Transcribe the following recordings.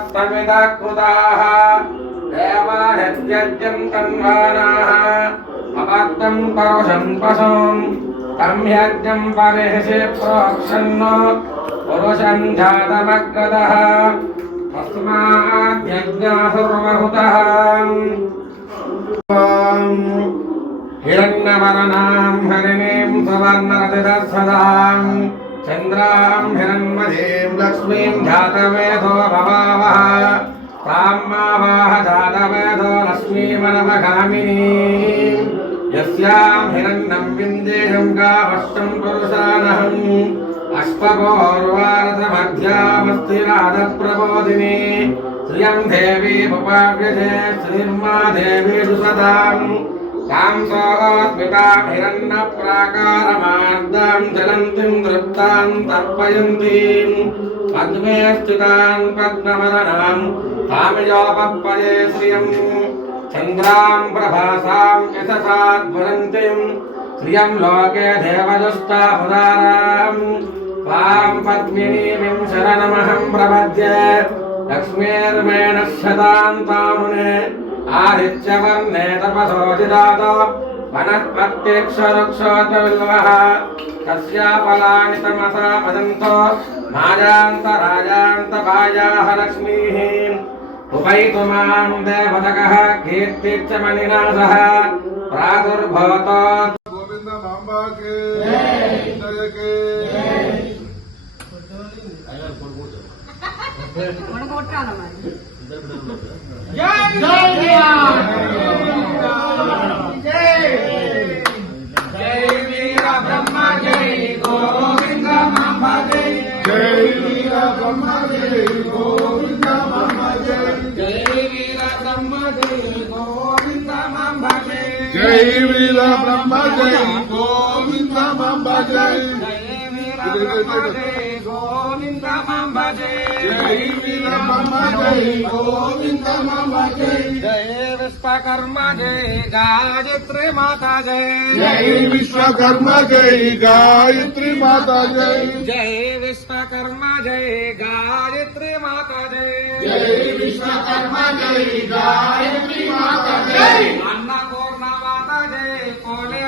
त्रिसप्तमिदकृताः देवानित्यज्यं तन्वानाः अबद्धं परुषं पशुं तं यज्ञं परिहसि प्रोक्षन्नो पुरुषं जातमग्रदः तस्माद्यज्ञासुर्वहुतः हिरण्यवरणां हरिणीं सुवर्णरतिदर्शदां चन्द्रां हिरण्मयीं लक्ष्मीं जातवेदो भवावः तां मावाह जातवेदो लक्ष्मीमनवगामिनीं यस्यां हिरण्यं विन्देयं गावष्टं पुरुषानहम् अश्वपोर्वारथमध्यामस्ति राधप्रबोधिनी श्रियं देवी उपाव्यजे श्रीर्मा देवी सुसदाम् तांसोऽस्मिताभिरन्नप्राकारमार्दाम् चलन्तीम् दृप्ताम् तर्पयन्तीम् पद्मे स्थितान् पद्मवरणाम् तामिजोपपये श्रियम्। चन्द्राम् प्रभासाम् यशसा ध्वरन्तीम् श्रियम् लोके देवजुस्ताहुदाराम् त्वाम् पद्मिनीमिम् शरणमहम् प्रपद्ये। लक्ष्मीर्मेण शतान्तामुने आदित्यवर्णे तपसोदिदात वनस्पत्यक्षरुक्षोतविल्वः तस्याफलानि तमसा वदन्तो मायान्तराजान्तभायाः लक्ष्मीः उपैतुमां देवतकः कीर्तिश्च मणिना सह प्रादुर्भवतो గోవింద మాంబాకి జయకే కొట్టాలి మరి జై వీర బ్రహ్మ జై గోవింద మాంబ జై జై వీర జై గోవింద జై జై జై గోవింద విశ్వకర్మ జై గాయత్రి మాతా జై జై విశ్వకర్మ జై గాయత్రి మాతా జై జయ విశ్వకర్మ జై గాయత్రి మాతా జై జై విశ్వకర్మ జై గాయత్రి మాతా జై అన్నపూర్ణ మాతా జై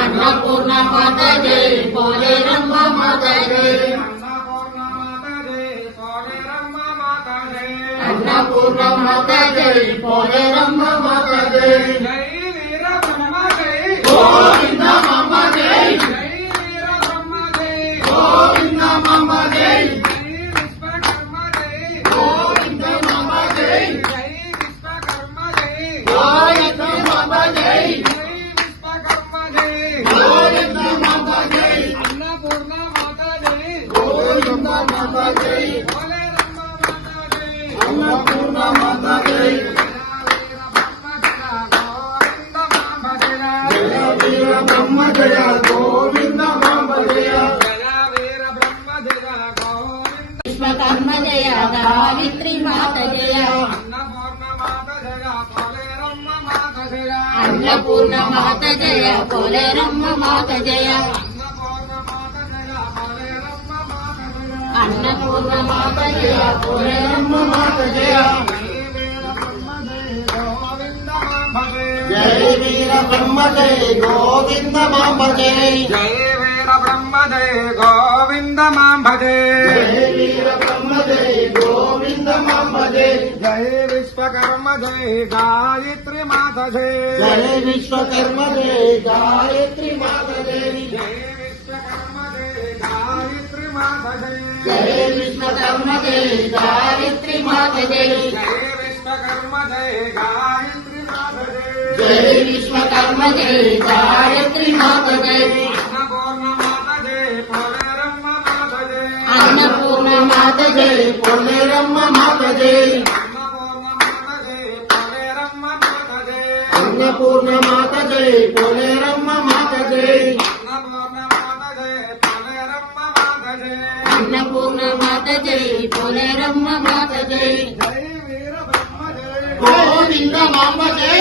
అన్నపూర్ణ మాత జై పోలేరమ్మ మాత జై అన్నపూర్ణ మాతా జై కోలేరమ్మ మాతా జై అన్నపూర్ణ మాత జై పోలేరమ్మ మాత జై జై వీర బ్రహ్మ జై గోవింద మమ్మ జై జై వీర బ్రహ్మ జై గోవింద విశ్వకర్మ జయ గాయత్రి మాత జయ అన్నపూర్ణ మాత జయ పోలేరమ్మ మాత జయ అన్నపూర్ణ మాత జయ పోలేరమ్మ మాత జయ జై వీర బ్రహ్మ జయ గోవింద మాంబ జయ జయ వీర బ్రహ్మ జయ గోవింద మాం భజే విశ్వకర్మ జయ గాయత్రి మాత జయ జయ విశ్వకర్మ జయ గాయత్రి మాత జయ జయ విశ్వకర్మ జయ గాయత్రి మాత జయ జయ విశ్వకర్మ జయ గాయత్రి మాత జయ జయ విశ్వకర్మ జయ గాయత్రి మాత జయ జయ విశ్వకర్మ జయ గాయత్రి మాత జయ అన్నపూర్ణ మాత జయ పోలేరమ్మ మాత జయ అన్నపూర్ణ మాత జై పోలేరమ్మ మాత జై అన్నపూర్ణ మాత జై పోలేరమ్మ మాత జై గోవింద మామ జై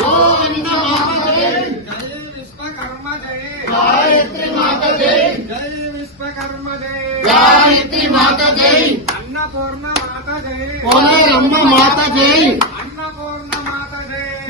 గోవింద మామ జై గాయత్రి మాత జై గాయత్రి మాత జై అన్నపూర్ణ మాత జై పోలేరమ్మ మాత జై